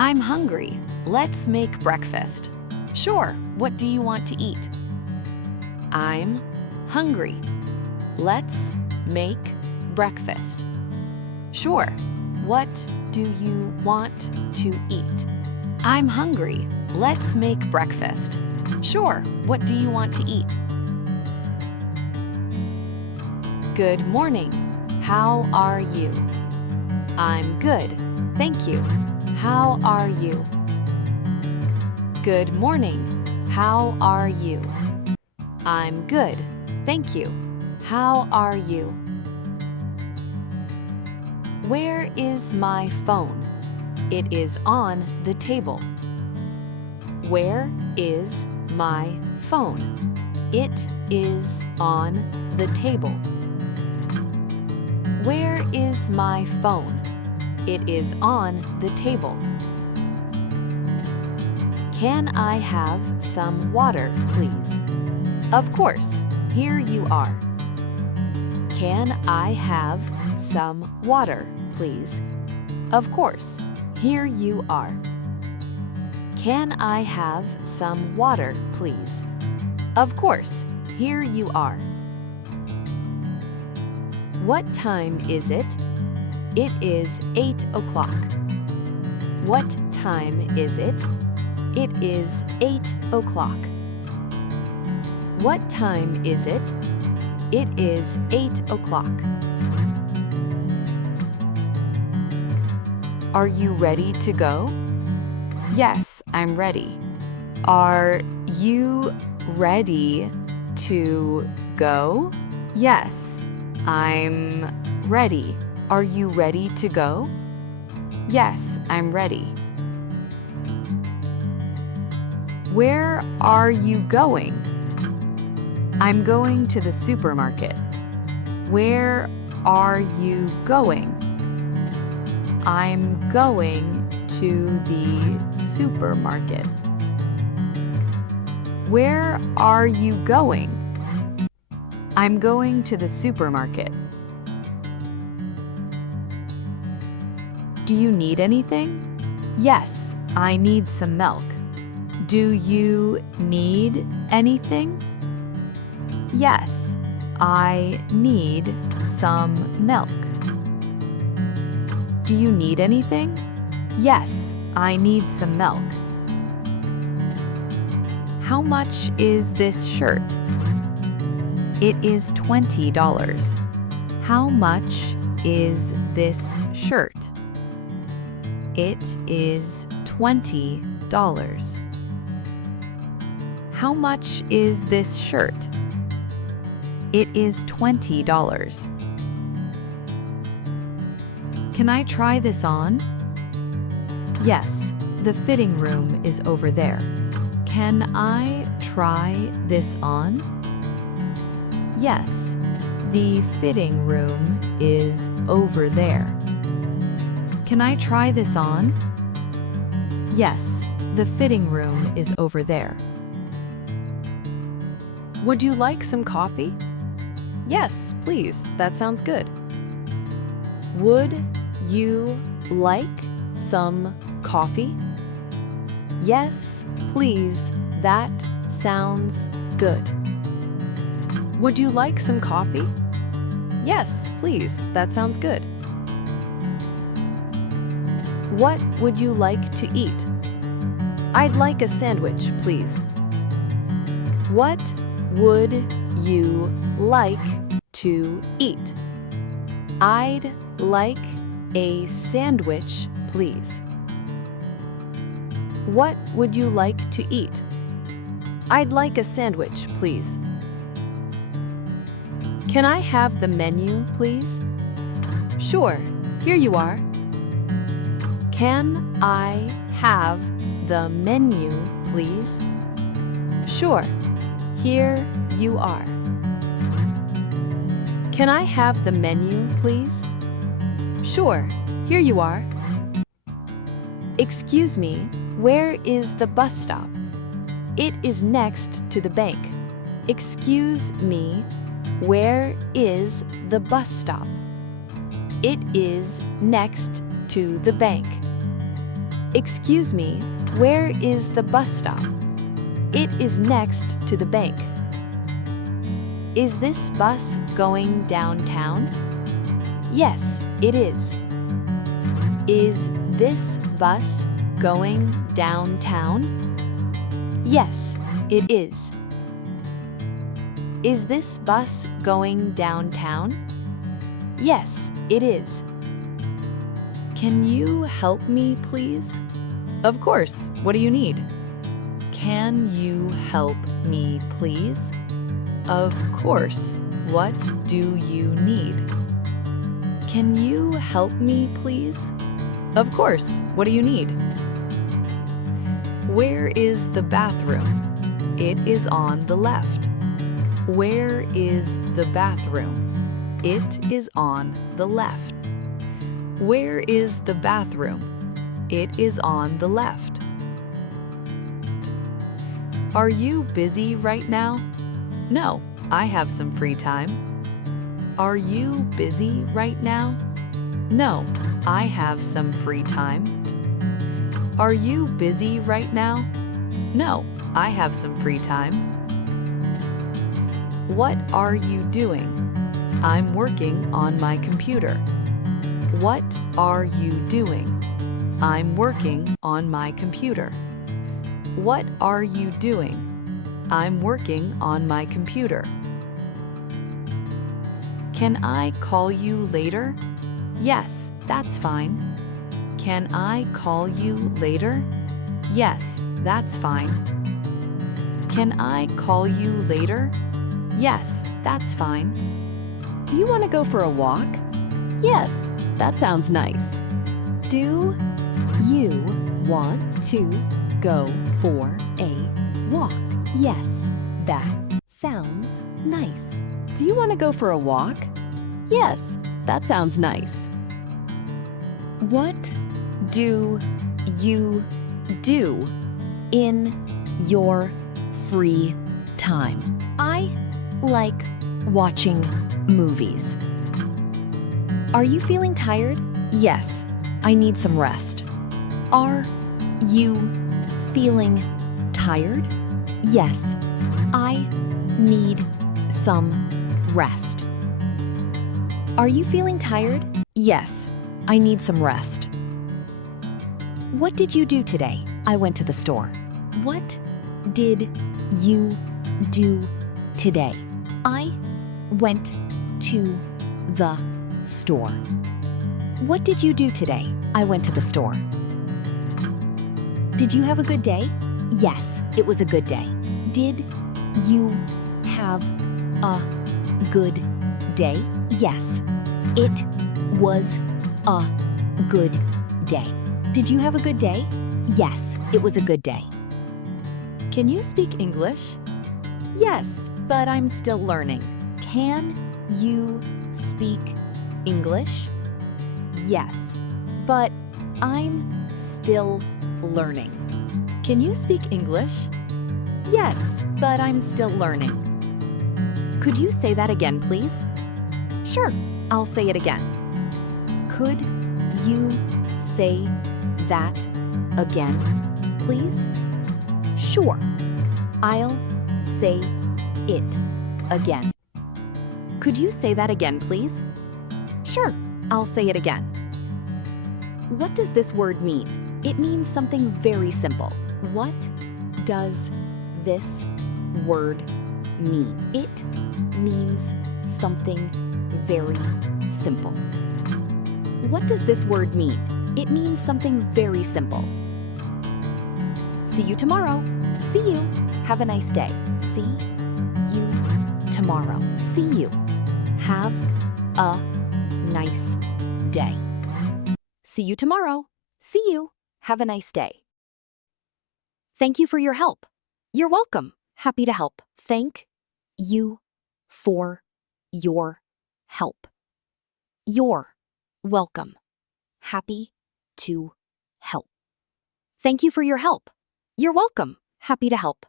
I'm hungry. Let's make breakfast. Sure, what do you want to eat? I'm hungry. Let's make breakfast. Sure, what do you want to eat? I'm hungry. Let's make breakfast. Sure, what do you want to eat? Good morning. How are you? I'm good, thank you. How are you? Good morning. How are you? I'm good, thank you. How are you? Where is my phone? It is on the table. Where is my phone? It is on the table. Where is my phone? It is on the table. Can I have some water, please? Of course, here you are. Can I have some water, please? Of course, here you are. Can I have some water, please? Of course, here you are. What time is it? It is 8 o'clock. What time is it? It is 8 o'clock. What time is it? It is 8 o'clock. Are you ready to go? Yes, I'm ready. Are you ready to go? Yes, I'm ready. Are you ready to go? Yes, I'm ready. Where are you going? I'm going to the supermarket. Where are you going? I'm going to the supermarket. Where are you going? I'm going to the supermarket. Do you need anything? Yes, I need some milk. Do you need anything? Yes, I need some milk. Do you need anything? Yes, I need some milk. How much is this shirt? It is $20. How much is this shirt? It is $20. How much is this shirt? It is $20. Can I try this on? Yes, the fitting room is over there. Can I try this on? Yes, the fitting room is over there. Can I try this on? Yes, the fitting room is over there. Would you like some coffee? Yes, please, that sounds good. Would you like some coffee? Yes, please, that sounds good. Would you like some coffee? Yes, please, that sounds good. What would you like to eat? I'd like a sandwich, please. What would you like to eat? I'd like a sandwich, please. What would you like to eat? I'd like a sandwich, please. Can I have the menu, please? Sure, here you are. Can I have the menu, please? Sure, here you are. Can I have the menu, please? Sure, here you are. Excuse me, where is the bus stop? It is next to the bank. Excuse me, where is the bus stop? It is next to the bank. Excuse me, where is the bus stop? It is next to the bank. Is this bus going downtown? Yes, it is. Is this bus going downtown? Yes, it is. Is this bus going downtown? Yes, it is. Can you help me, please? Of course. What do you need? Can you help me, please? Of course. What do you need? Can you help me, please? Of course. What do you need? Where is the bathroom? It is on the left. Where is the bathroom? It is on the left. Where is the bathroom? It is on the left. Are you busy right now? No, I have some free time. Are you busy right now? No, I have some free time. Are you busy right now? No, I have some free time. What are you doing? I'm working on my computer. What are you doing? I'm working on my computer. What are you doing? I'm working on my computer. Can I call you later? Yes, that's fine. Can I call you later? Yes, that's fine. Can I call you later? Yes, that's fine. Do you want to go for a walk? Yes, that sounds nice. Do you want to go for a walk? Yes, that sounds nice. Do you want to go for a walk? Yes, that sounds nice. What do you do in your free time? I like watching movies. Are you feeling tired? Yes, I need some rest. Are you feeling tired? Yes, I need some rest. Are you feeling tired? Yes, I need some rest. What did you do today? I went to the store. What did you do today? I went to the store. What did you do today? I went to the store. Did you have a good day? Yes, it was a good day. Did you have a good day? Yes, it was a good day. Did you have a good day? Yes, it was a good day. Can you speak English? Yes, but I'm still learning. Can you speak English? Yes, but I'm still learning. Can you speak English? Yes, but I'm still learning. Could you say that again, please? Sure, I'll say it again. Could you say that again, please? Sure, I'll say it again. Could you say that again, please? Sure, I'll say it again. What does this word mean? It means something very simple. What does this word mean? It means something very simple. What does this word mean? It means something very simple. See you tomorrow. See you. Have a nice day. See you tomorrow. See you. Have a nice day. See you tomorrow. See you. Have a nice day. Thank you for your help. You're welcome. Happy to help. Thank you for your help. You're welcome. Happy to help. Thank you for your help. You're welcome. Happy to help.